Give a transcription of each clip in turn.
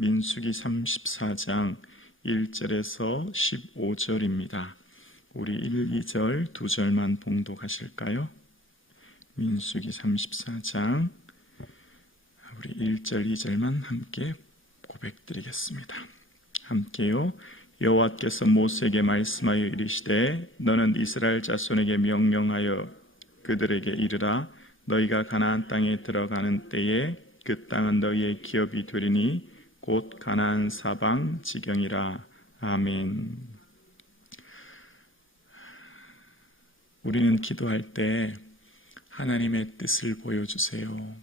민수기 34장 1절에서 15절입니다. 우리 1, 2절, 2절만 봉독하실까요? 민수기 34장 우리 1절, 2절만 함께 고백드리겠습니다. 함께요. 여호와께서 모세에게 말씀하여 이르시되 너는 이스라엘 자손에게 명령하여 그들에게 이르라. 너희가 가나안 땅에 들어가는 때에 그 땅은 너희의 기업이 되리니 곧 가나안 사방 지경이라. 아멘. 우리는 기도할 때 하나님의 뜻을 보여주세요.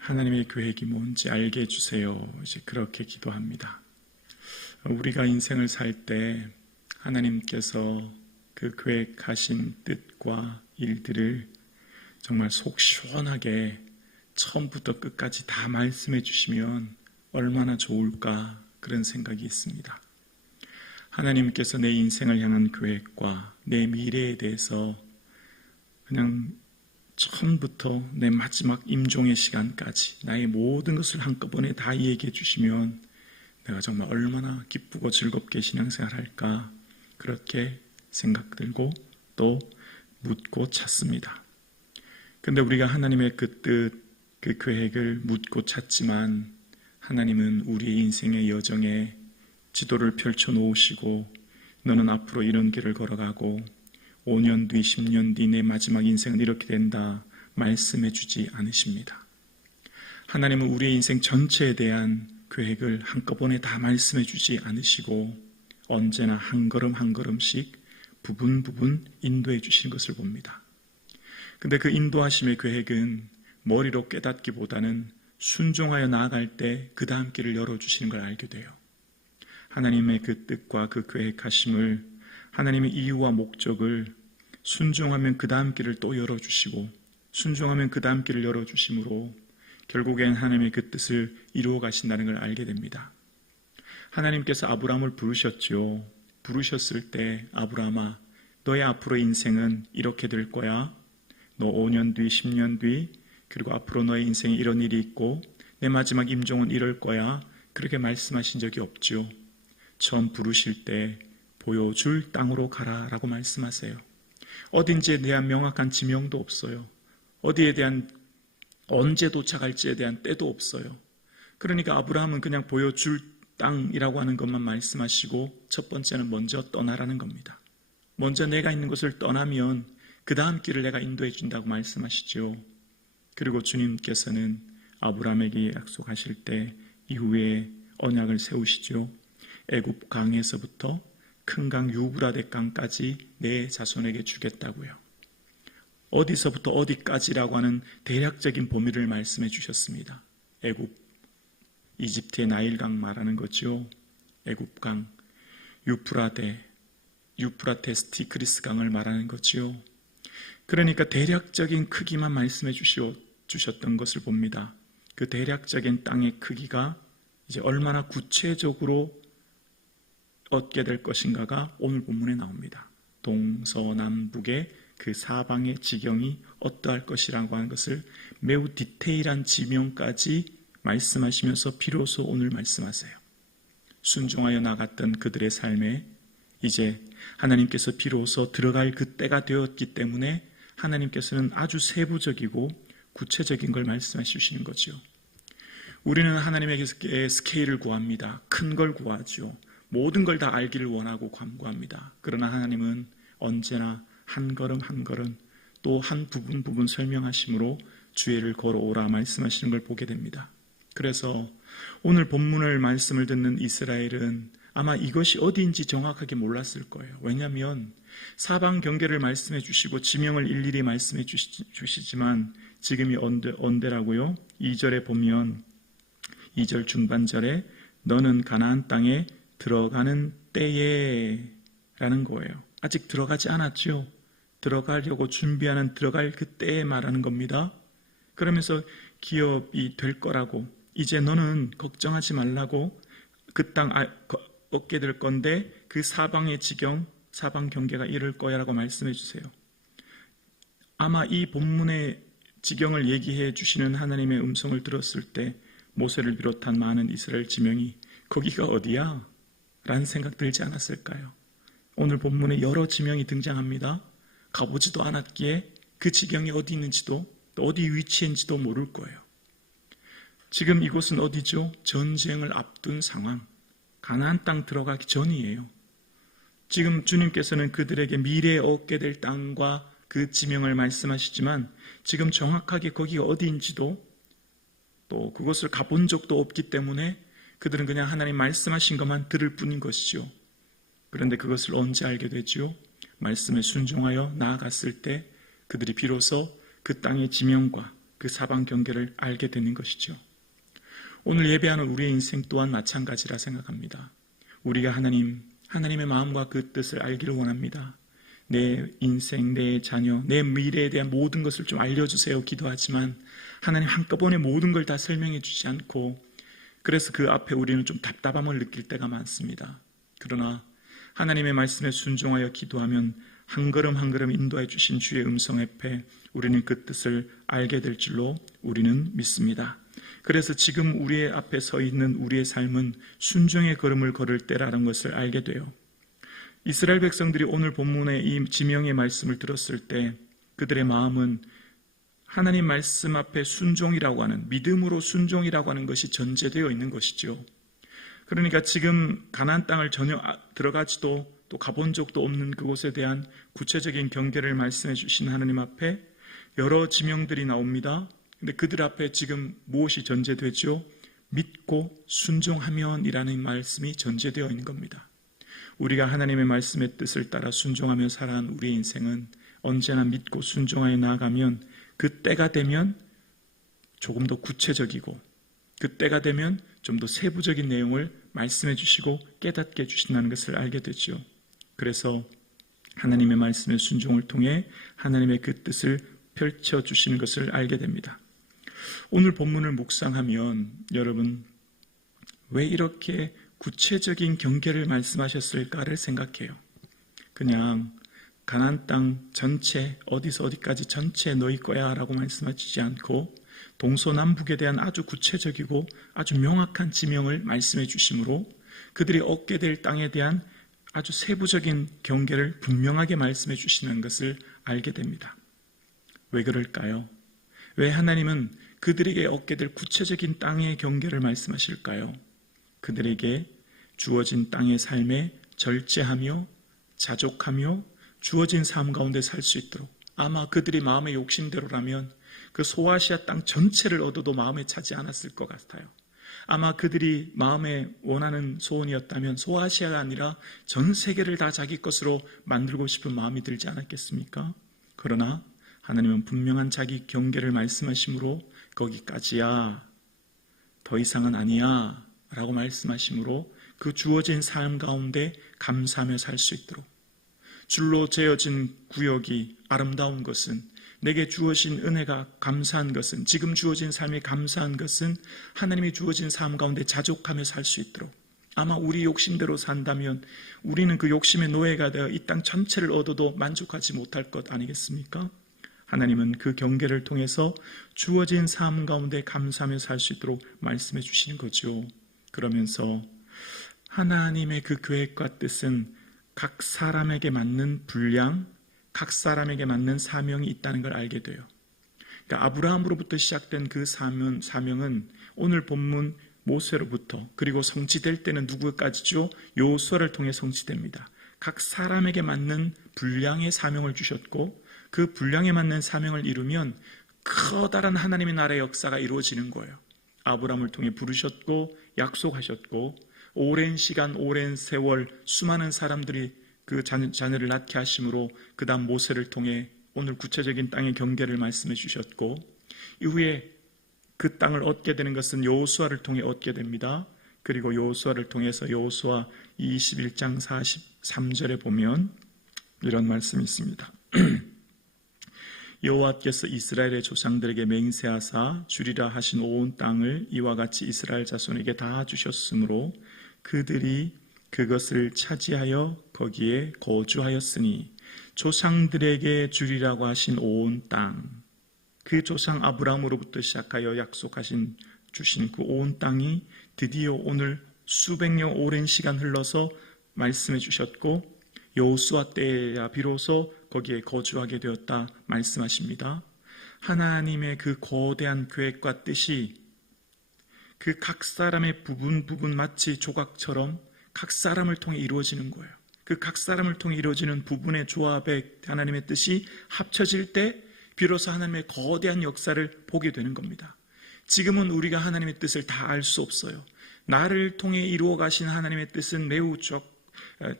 하나님의 계획이 뭔지 알게 해주세요. 이제 그렇게 기도합니다. 우리가 인생을 살 때 하나님께서 그 계획하신 뜻과 일들을 정말 속 시원하게 처음부터 끝까지 다 말씀해 주시면 얼마나 좋을까 그런 생각이 있습니다. 하나님께서 내 인생을 향한 계획과 내 미래에 대해서 그냥 처음부터 내 마지막 임종의 시간까지 나의 모든 것을 한꺼번에 다 얘기해 주시면 내가 정말 얼마나 기쁘고 즐겁게 신앙생활 할까 그렇게 생각 들고 또 묻고 찾습니다. 근데 우리가 하나님의 그 뜻, 그 계획을 묻고 찾지만 하나님은 우리의 인생의 여정에 지도를 펼쳐 놓으시고 너는 앞으로 이런 길을 걸어가고 5년 뒤, 10년 뒤 내 마지막 인생은 이렇게 된다 말씀해 주지 않으십니다. 하나님은 우리의 인생 전체에 대한 계획을 한꺼번에 다 말씀해 주지 않으시고 언제나 한 걸음 한 걸음씩 부분 인도해 주시는 것을 봅니다. 근데 그 인도하심의 계획은 머리로 깨닫기보다는 순종하여 나아갈 때 그 다음 길을 열어주시는 걸 알게 돼요. 하나님의 그 뜻과 그 계획하심을 하나님의 이유와 목적을 순종하면 그 다음 길을 또 열어주시고 순종하면 그 다음 길을 열어주심으로 결국엔 하나님의 그 뜻을 이루어 가신다는 걸 알게 됩니다. 하나님께서 아브라함을 부르셨죠. 부르셨을 때 아브라함아 너의 앞으로 인생은 이렇게 될 거야. 너 5년 뒤, 10년 뒤 그리고 앞으로 너의 인생에 이런 일이 있고 내 마지막 임종은 이럴 거야. 그렇게 말씀하신 적이 없죠. 처음 부르실 때 보여줄 땅으로 가라 라고 말씀하세요. 어딘지에 대한 명확한 지명도 없어요. 어디에 대한 언제 도착할지에 대한 때도 없어요. 그러니까 아브라함은 그냥 보여줄 땅이라고 하는 것만 말씀하시고 첫 번째는 먼저 떠나라는 겁니다. 먼저 내가 있는 곳을 떠나면 그 다음 길을 내가 인도해 준다고 말씀하시죠. 그리고 주님께서는 아브라함에게 약속하실 때 이후에 언약을 세우시죠. 애굽 강에서부터 큰 강 유브라데 강까지 내 자손에게 주겠다고요. 어디서부터 어디까지라고 하는 대략적인 범위를 말씀해 주셨습니다. 애굽, 이집트의 나일강 말하는 거죠. 애굽강, 유프라테스 티그리스 강을 말하는 거죠. 그러니까 대략적인 크기만 말씀해 주셨던 것을 봅니다. 그 대략적인 땅의 크기가 이제 얼마나 구체적으로 얻게 될 것인가가 오늘 본문에 나옵니다. 동서남북의 그 사방의 지경이 어떠할 것이라고 하는 것을 매우 디테일한 지명까지 말씀하시면서 비로소 오늘 말씀하세요. 순종하여 나갔던 그들의 삶에 이제 하나님께서 비로소 들어갈 그 때가 되었기 때문에 하나님께서는 아주 세부적이고 구체적인 걸 말씀해 주시는 거죠. 우리는 하나님에게 스케일을 구합니다. 큰 걸 구하죠. 모든 걸 다 알기를 원하고 간구합니다. 그러나 하나님은 언제나 한 걸음 한 걸음 또 한 부분 설명하심으로 주의를 걸어오라 말씀하시는 걸 보게 됩니다. 그래서 오늘 본문을 말씀을 듣는 이스라엘은 아마 이것이 어디인지 정확하게 몰랐을 거예요. 왜냐하면 사방 경계를 말씀해 주시고 지명을 일일이 말씀해 주시지만 지금이 언제라고요? 2절에 보면 2절 중반절에 너는 가나안 땅에 들어가는 때에 라는 거예요. 아직 들어가지 않았죠. 들어가려고 준비하는 들어갈 그 때에 말하는 겁니다. 그러면서 기업이 될 거라고 이제 너는 걱정하지 말라고 그 땅 얻게 될 건데 그 사방의 지경, 사방 경계가 이럴 거야라고 말씀해 주세요. 아마 이 본문의 지경을 얘기해 주시는 하나님의 음성을 들었을 때 모세를 비롯한 많은 이스라엘 지명이 거기가 어디야? 라는 생각 들지 않았을까요? 오늘 본문에 여러 지명이 등장합니다. 가보지도 않았기에 그 지경이 어디 있는지도 또 어디 위치인지도 모를 거예요. 지금 이곳은 어디죠? 전쟁을 앞둔 상황. 가나안 땅 들어가기 전이에요. 지금 주님께서는 그들에게 미래에 얻게 될 땅과 그 지명을 말씀하시지만 지금 정확하게 거기가 어디인지도 또 그것을 가본 적도 없기 때문에 그들은 그냥 하나님 말씀하신 것만 들을 뿐인 것이죠. 그런데 그것을 언제 알게 되죠? 말씀에 순종하여 나아갔을 때 그들이 비로소 그 땅의 지명과 그 사방 경계를 알게 되는 것이죠. 오늘 예배하는 우리의 인생 또한 마찬가지라 생각합니다. 우리가 하나님의 마음과 그 뜻을 알기를 원합니다. 내 인생, 내 자녀, 내 미래에 대한 모든 것을 좀 알려주세요 기도하지만 하나님 한꺼번에 모든 걸 다 설명해 주지 않고 그래서 그 앞에 우리는 좀 답답함을 느낄 때가 많습니다. 그러나 하나님의 말씀에 순종하여 기도하면 한 걸음 한 걸음 인도해 주신 주의 음성 앞에 우리는 그 뜻을 알게 될 줄로 우리는 믿습니다. 그래서 지금 우리의 앞에 서 있는 우리의 삶은 순종의 걸음을 걸을 때라는 것을 알게 돼요. 이스라엘 백성들이 오늘 본문의 이 지명의 말씀을 들었을 때 그들의 마음은 하나님 말씀 앞에 순종이라고 하는, 믿음으로 순종이라고 하는 것이 전제되어 있는 것이죠. 그러니까 지금 가나안 땅을 전혀 들어가지도 또 가본 적도 없는 그곳에 대한 구체적인 경계를 말씀해 주신 하나님 앞에 여러 지명들이 나옵니다. 근데 그들 앞에 지금 무엇이 전제되죠? 믿고 순종하면이라는 말씀이 전제되어 있는 겁니다. 우리가 하나님의 말씀의 뜻을 따라 순종하며 살아간 우리의 인생은 언제나 믿고 순종하여 나아가면 그 때가 되면 조금 더 구체적이고 그 때가 되면 좀 더 세부적인 내용을 말씀해 주시고 깨닫게 해주신다는 것을 알게 되죠. 그래서 하나님의 말씀의 순종을 통해 하나님의 그 뜻을 펼쳐주시는 것을 알게 됩니다. 오늘 본문을 묵상하면 여러분 왜 이렇게 구체적인 경계를 말씀하셨을까를 생각해요. 그냥 가나안 땅 전체 어디서 어디까지 전체 너희 거야 라고 말씀하시지 않고 동서남북에 대한 아주 구체적이고 아주 명확한 지명을 말씀해 주심으로 그들이 얻게 될 땅에 대한 아주 세부적인 경계를 분명하게 말씀해 주시는 것을 알게 됩니다. 왜 그럴까요? 왜 하나님은 그들에게 얻게 될 구체적인 땅의 경계를 말씀하실까요? 그들에게 주어진 땅의 삶에 절제하며 자족하며 주어진 삶 가운데 살 수 있도록 아마 그들이 마음의 욕심대로라면 그 소아시아 땅 전체를 얻어도 마음에 차지 않았을 것 같아요. 아마 그들이 마음에 원하는 소원이었다면 소아시아가 아니라 전 세계를 다 자기 것으로 만들고 싶은 마음이 들지 않았겠습니까? 그러나 하나님은 분명한 자기 경계를 말씀하심으로 거기까지야, 더 이상은 아니야 라고 말씀하심으로 그 주어진 삶 가운데 감사하며 살 수 있도록 줄로 재어진 구역이 아름다운 것은 내게 주어진 은혜가 감사한 것은 지금 주어진 삶이 감사한 것은 하나님이 주어진 삶 가운데 자족하며 살 수 있도록 아마 우리 욕심대로 산다면 우리는 그 욕심의 노예가 되어 이 땅 전체를 얻어도 만족하지 못할 것 아니겠습니까? 하나님은 그 경계를 통해서 주어진 삶 가운데 감사하며 살 수 있도록 말씀해 주시는 거죠. 그러면서 하나님의 그 계획과 뜻은 각 사람에게 맞는 분량, 각 사람에게 맞는 사명이 있다는 걸 알게 돼요. 그러니까 아브라함으로부터 시작된 그 사명은 오늘 본문 모세로부터 그리고 성취될 때는 누구까지죠? 여호수아를 통해 성취됩니다. 각 사람에게 맞는 분량의 사명을 주셨고 그 분량에 맞는 사명을 이루면 커다란 하나님의 나라의 역사가 이루어지는 거예요. 아브라함을 통해 부르셨고 약속하셨고 오랜 시간, 오랜 세월 수많은 사람들이 그 자녀를 낳게 하심으로 그 다음 모세를 통해 오늘 구체적인 땅의 경계를 말씀해 주셨고 이후에 그 땅을 얻게 되는 것은 여호수아를 통해 얻게 됩니다. 그리고 여호수아를 통해서 여호수아 21장 43절에 보면 이런 말씀이 있습니다. 여호와께서 이스라엘의 조상들에게 맹세하사 주리라 하신 온 땅을 이와 같이 이스라엘 자손에게 다 주셨으므로 그들이 그것을 차지하여 거기에 거주하였으니 조상들에게 주리라고 하신 온 땅, 그 조상 아브라함으로부터 시작하여 약속하신 주신 그 온 땅이 드디어 오늘 수백 년 오랜 시간 흘러서 말씀해 주셨고 여호수아 때야 비로소 거기에 거주하게 되었다 말씀하십니다. 하나님의 그 거대한 계획과 뜻이 그 각 사람의 부분 마치 조각처럼 각 사람을 통해 이루어지는 거예요. 그 각 사람을 통해 이루어지는 부분의 조합의 하나님의 뜻이 합쳐질 때 비로소 하나님의 거대한 역사를 보게 되는 겁니다. 지금은 우리가 하나님의 뜻을 다 알 수 없어요. 나를 통해 이루어 가신 하나님의 뜻은 매우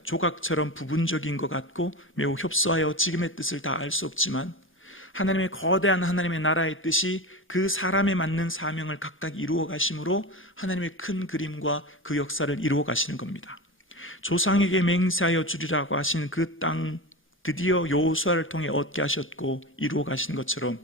조각처럼 부분적인 것 같고 매우 협소하여 지금의 뜻을 다 알 수 없지만 하나님의 거대한 하나님의 나라의 뜻이 그 사람에 맞는 사명을 각각 이루어 가심으로 하나님의 큰 그림과 그 역사를 이루어 가시는 겁니다. 조상에게 맹세하여 주리라고 하신 그 땅 드디어 여호수아를 통해 얻게 하셨고 이루어 가신 것처럼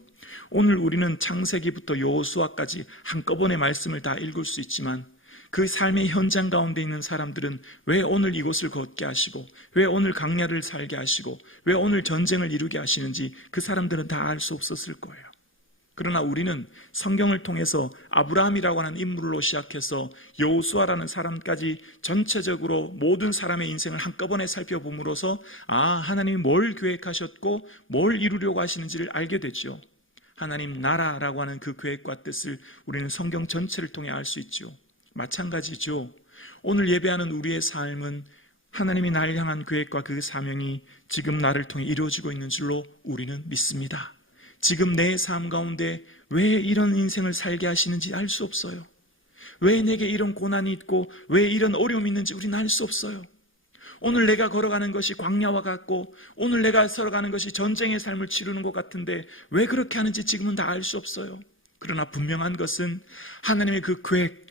오늘 우리는 창세기부터 여호수아까지 한꺼번에 말씀을 다 읽을 수 있지만 그 삶의 현장 가운데 있는 사람들은 왜 오늘 이곳을 걷게 하시고 왜 오늘 강야를 살게 하시고 왜 오늘 전쟁을 이루게 하시는지 그 사람들은 다 알 수 없었을 거예요. 그러나 우리는 성경을 통해서 아브라함이라고 하는 인물로 시작해서 여호수아라는 사람까지 전체적으로 모든 사람의 인생을 한꺼번에 살펴봄으로써 하나님이 뭘 계획하셨고 뭘 이루려고 하시는지를 알게 되죠. 하나님 나라라고 하는 그 계획과 뜻을 우리는 성경 전체를 통해 알 수 있죠. 마찬가지죠. 오늘 예배하는 우리의 삶은 하나님이 나를 향한 계획과 그 사명이 지금 나를 통해 이루어지고 있는 줄로 우리는 믿습니다. 지금 내 삶 가운데 왜 이런 인생을 살게 하시는지 알 수 없어요. 왜 내게 이런 고난이 있고 왜 이런 어려움이 있는지 우리는 알 수 없어요. 오늘 내가 걸어가는 것이 광야와 같고 오늘 내가 걸어가는 것이 전쟁의 삶을 치르는 것 같은데 왜 그렇게 하는지 지금은 다 알 수 없어요. 그러나 분명한 것은 하나님의 그 계획,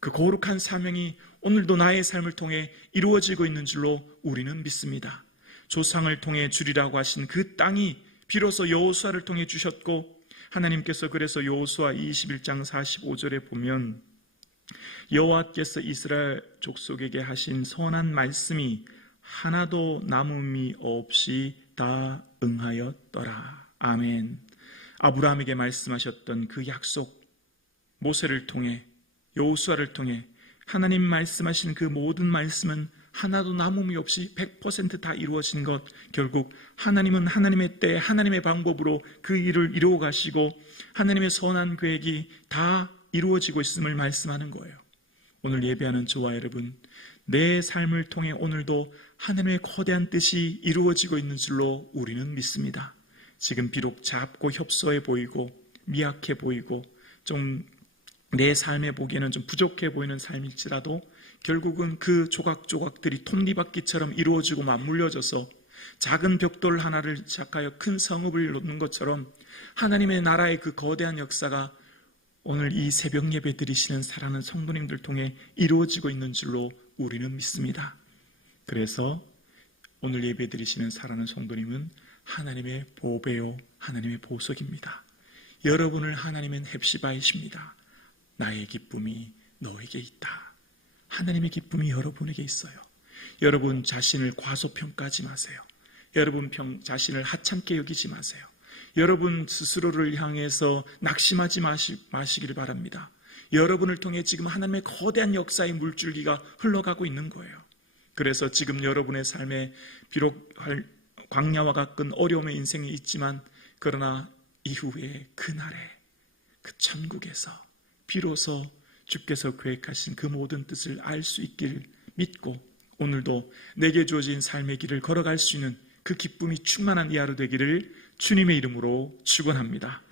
그 거룩한 사명이 오늘도 나의 삶을 통해 이루어지고 있는 줄로 우리는 믿습니다. 조상을 통해 주리라고 하신 그 땅이 비로소 여호수아를 통해 주셨고 하나님께서 그래서 여호수아 21장 45절에 보면 여호와께서 이스라엘 족속에게 하신 선한 말씀이 하나도 남음이 없이 다 응하였더라. 아멘. 아브라함에게 말씀하셨던 그 약속, 모세를 통해 여호수아를 통해 하나님 말씀하신 그 모든 말씀은 하나도 남음이 없이 100% 다 이루어진 것, 결국 하나님은 하나님의 때 하나님의 방법으로 그 일을 이루어 가시고 하나님의 선한 계획이 다 이루어지고 있음을 말씀하는 거예요. 오늘 예배하는 저와 여러분, 내 삶을 통해 오늘도 하나님의 거대한 뜻이 이루어지고 있는 줄로 우리는 믿습니다. 지금 비록 작고 협소해 보이고 미약해 보이고 좀 내 삶에 보기에는 좀 부족해 보이는 삶일지라도 결국은 그 조각조각들이 톱니바퀴처럼 이루어지고 맞물려져서 작은 벽돌 하나를 시작하여 큰 성읍을 놓는 것처럼 하나님의 나라의 그 거대한 역사가 오늘 이 새벽 예배 드리시는 사랑하는 성도님들 통해 이루어지고 있는 줄로 우리는 믿습니다. 그래서 오늘 예배 드리시는 사랑하는 성도님은 하나님의 보배요 하나님의 보석입니다. 여러분을 하나님은 헵시바이십니다. 나의 기쁨이 너에게 있다. 하나님의 기쁨이 여러분에게 있어요. 여러분 자신을 과소평가하지 마세요. 여러분 자신을 하찮게 여기지 마세요. 여러분 스스로를 향해서 낙심하지 마시기를 바랍니다. 여러분을 통해 지금 하나님의 거대한 역사의 물줄기가 흘러가고 있는 거예요. 그래서 지금 여러분의 삶에 비록 광야와 같은 어려움의 인생이 있지만 그러나 이후에 그날에 그 천국에서 비로소 주께서 계획하신 그 모든 뜻을 알 수 있길 믿고 오늘도 내게 주어진 삶의 길을 걸어갈 수 있는 그 기쁨이 충만한 이 하루 되기를 주님의 이름으로 축원합니다.